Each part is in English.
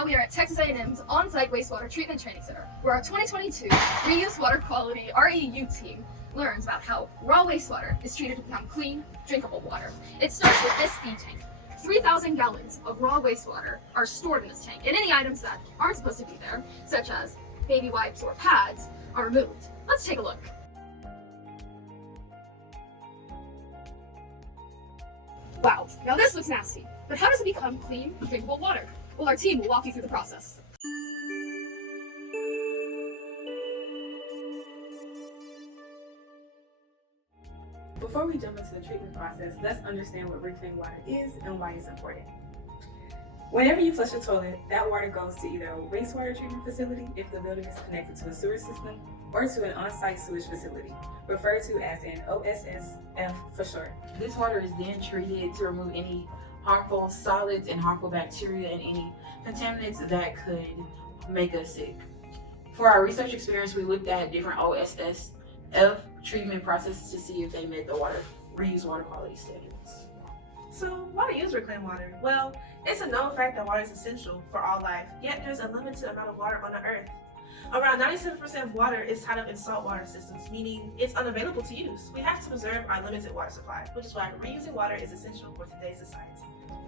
now we are at Texas A&M's on-site wastewater treatment training center, where our 2022 Reuse Water Quality REU team learns about how raw wastewater is treated to become clean, drinkable water. It starts with this feed tank. 3,000 gallons of raw wastewater are stored in this tank, and any items that aren't supposed to be there, such as baby wipes or pads, are removed. Let's take a look. Wow, now this looks nasty, but how does it become clean, drinkable water? Well, our team will walk you through the process. Before we jump into the treatment process, let's understand what reclaimed water is and why it's important. Whenever you flush a toilet, that water goes to either a wastewater treatment facility if the building is connected to a sewer system, or to an on-site sewage facility, referred to as an OSSF for short. This water is then treated to remove any harmful solids and harmful bacteria and any contaminants that could make us sick. For our research experience, we looked at different OSSF treatment processes to see if they met the reuse water quality standards. So why use reclaimed water? Well, it's a known fact that water is essential for all life, yet there's a limited amount of water on the earth. Around 97% of water is tied up in saltwater systems, meaning it's unavailable to use. We have to preserve our limited water supply, which is why reusing water is essential for today's society.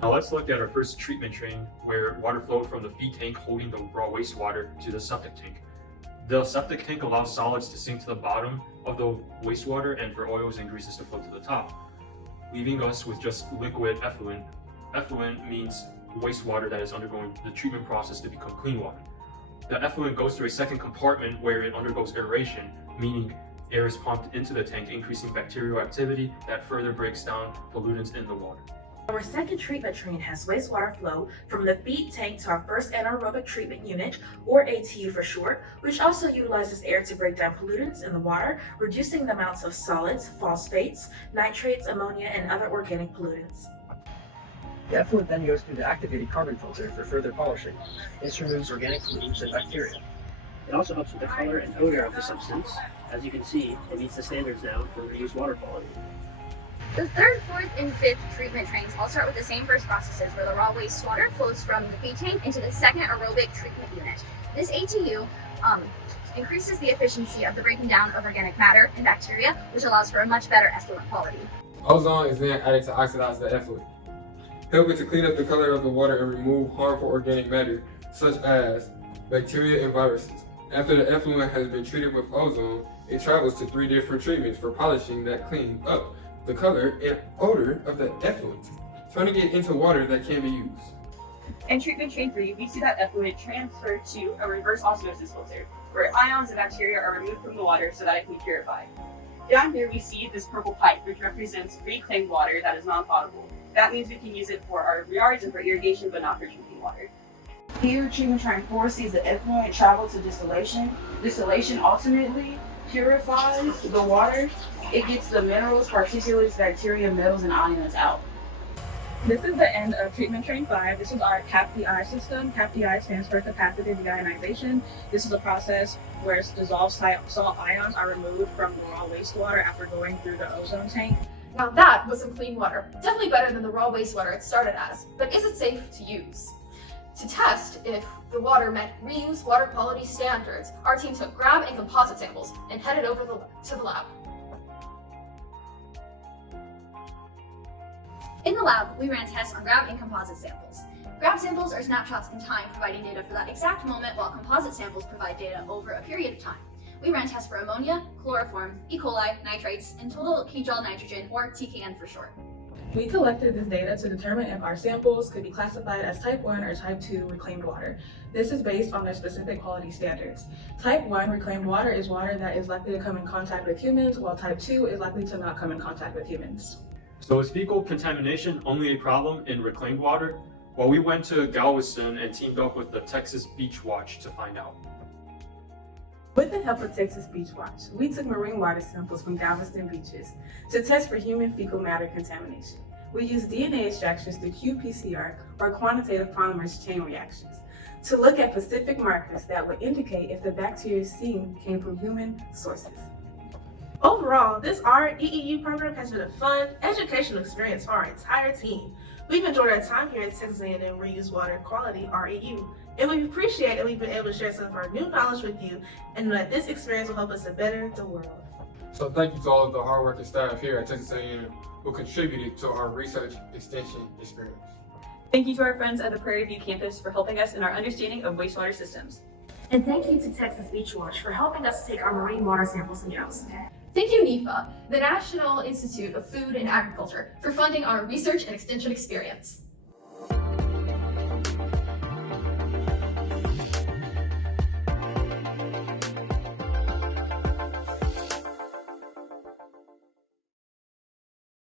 Now let's look at our first treatment train where water flowed from the feed tank holding the raw wastewater to the septic tank. The septic tank allows solids to sink to the bottom of the wastewater and for oils and greases to flow to the top, leaving us with just liquid effluent. Effluent means wastewater that is undergoing the treatment process to become clean water. The effluent goes through a second compartment where it undergoes aeration, meaning air is pumped into the tank, increasing bacterial activity that further breaks down pollutants in the water. Our second treatment train has wastewater flow from the feed tank to our first anaerobic treatment unit, or ATU for short, which also utilizes air to break down pollutants in the water, reducing the amounts of solids, phosphates, nitrates, ammonia, and other organic pollutants. The effluent then goes through the activated carbon filter for further polishing. This removes organic pollutants and bacteria. It also helps with the color and odor of the substance. As you can see, it meets the standards now for reused water quality. The third, fourth, and fifth treatment trains all start with the same first processes where the raw wastewater flows from the feed tank into the second aerobic treatment unit. This ATU increases the efficiency of the breaking down of organic matter and bacteria, which allows for a much better effluent quality. Ozone is then added to oxidize the effluent, helping to clean up the color of the water and remove harmful organic matter such as bacteria and viruses. After the effluent has been treated with ozone, it travels to 3 different treatments for polishing that clean up the color and odor of the effluent, turning it into water that can be used. In treatment train 3, we see that effluent transferred to a reverse osmosis filter, where ions and bacteria are removed from the water so that it can be purified. Down here we see this purple pipe, which represents reclaimed water that is non-potable. That means we can use it for our yards and for irrigation, but not for drinking water. Here, treatment train 4 sees the effluent travel to distillation. Distillation ultimately purifies the water. It gets the minerals, particulates, bacteria, metals, and ions out. This is the end of treatment train 5. This is our CAP-DI system. CAP-DI stands for capacitive deionization. This is a process where dissolved salt ions are removed from the raw wastewater after going through the ozone tank. Now that was some clean water. Definitely better than the raw wastewater it started as, but is it safe to use? To test if the water met reuse water quality standards, our team took grab and composite samples and headed over to the lab. In the lab, we ran tests on grab and composite samples. Grab samples are snapshots in time, providing data for that exact moment, while composite samples provide data over a period of time. We ran tests for ammonia, chloroform, E. coli, nitrates, and total key-gel nitrogen, or TKN for short. We collected this data to determine if our samples could be classified as type 1 or type 2 reclaimed water. This is based on their specific quality standards. Type 1 reclaimed water is water that is likely to come in contact with humans, while type 2 is likely to not come in contact with humans. So is fecal contamination only a problem in reclaimed water? Well, we went to Galveston and teamed up with the Texas Beach Watch to find out. With the help of Texas Beach Watch, we took marine water samples from Galveston beaches to test for human fecal matter contamination. We used DNA extractions through qPCR, or quantitative polymerase chain reactions, to look at specific markers that would indicate if the bacteria seen came from human sources. Overall, this REEU program has been a fun, educational experience for our entire team. We've enjoyed our time here at Texas A&M Reuse Water Quality, REU, and we appreciate that we've been able to share some of our new knowledge with you and that this experience will help us to better the world. So thank you to all of the hardworking staff here at Texas A&M who contributed to our research extension experience. Thank you to our friends at the Prairie View campus for helping us in our understanding of wastewater systems. And thank you to Texas Beach Watch for helping us take our marine water samples and droughts. Thank you, NEFA, the National Institute of Food and Agriculture, for funding our research and extension experience.